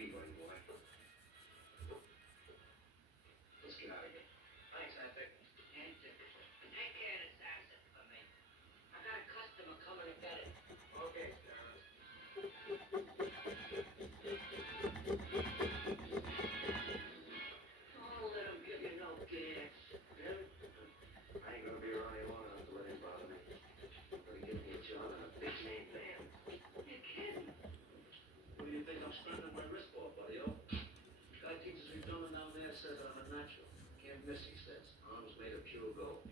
be, buddy boy. Let's get out of here. Thanks, Anthony. Take care of this asset for me. I got a customer coming to get it. Okay, Terrence. Oh, let him give you no gas. I ain't gonna be around here long enough to let him bother me. Better get me a job in a big name band. You're kidding. What do you think I'm strengthening my wrist for, buddy-o? Guy teaches me drumming down there, says I'm a natural. Can't miss, he says. Arms made of pure gold.